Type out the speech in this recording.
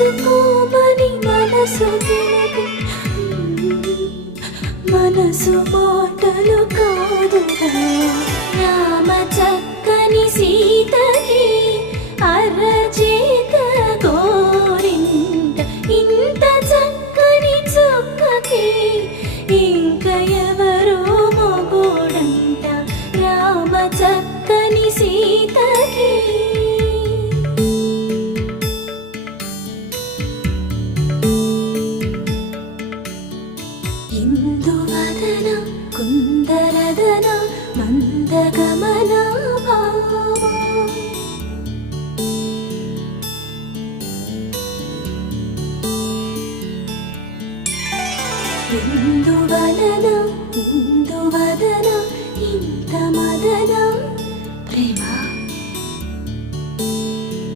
తెలుసుకోమని మనసు తెలిపి మనసు మాటలు కాదురా రామ చక్కని సీతకి అరచి